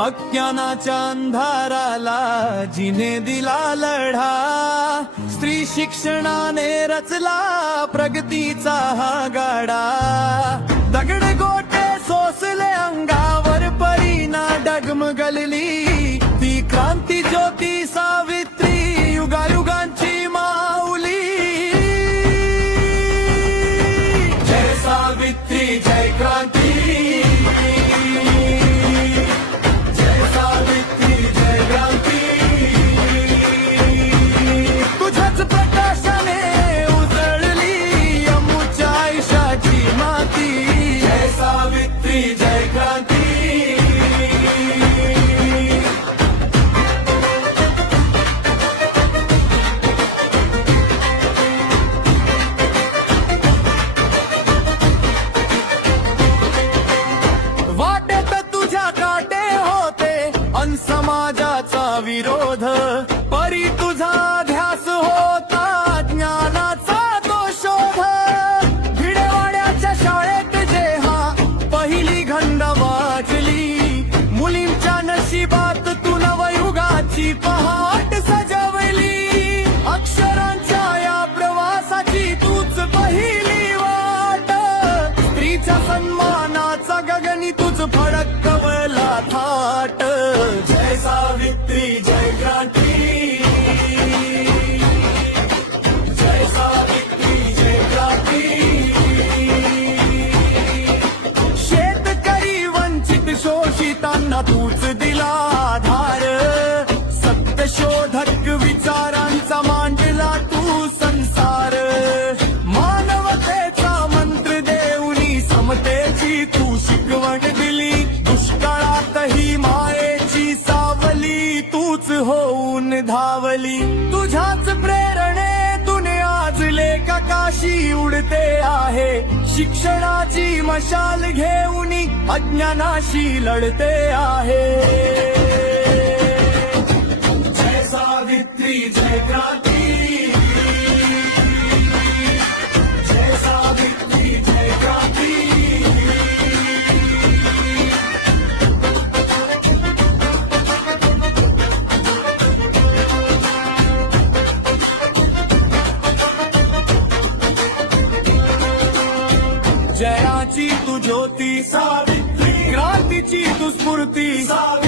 अज्ञानाच्या अंधाराला जिने दिला लढा, स्त्री शिक्षणाने रचला प्रगतीचा हा गाडा. दगड गोटे सोसले अंगावर, परीना डगमगलली ती क्रांती ज्योती सावित्री, युगायुगांची माऊली. जय सावित्री जय क्रांती, जय क्रांती. वाटेत तुझ्या काटे होते अन समाजाचा विरोध, परी तुझा ध्यास होता ज्ञानाचा तो शोध. भिडेवाड्याच्या शाळेत जेव्हा पहिली घंट वाजली, मुलींच्या नशिबात तू नवयुगाची पहाट सजवली. अक्षरांच्या या प्रवासाची तूच पहिली वाट, स्त्रीच्या सन्मानाचा गगनी तुझ फडकवला थाट. जय सावित्री जय क्रांती, जय सावित्री जय क्रांती. शोषितांना तूच दिला आधार, सत्यशोधक विचारांचा मांडला तू संसार. मानवतेचा मंत्र देऊनी समतेची तू शिकवण दिली, दुष्काळातही मायेची सावली तूच होऊन धावली. तुझ्याच प्रेरणेतून आज लेख आकाशी उडते आहे, शिक्षणाची मशाल घेऊन अज्ञानाशी लढते आहे. जय सावित्री जय क्रांती, जय सावित्री जय क्रांती. जयाची तू ज्योती सावित्री, क्रांतीची तू स्फूर्ती सावित्री.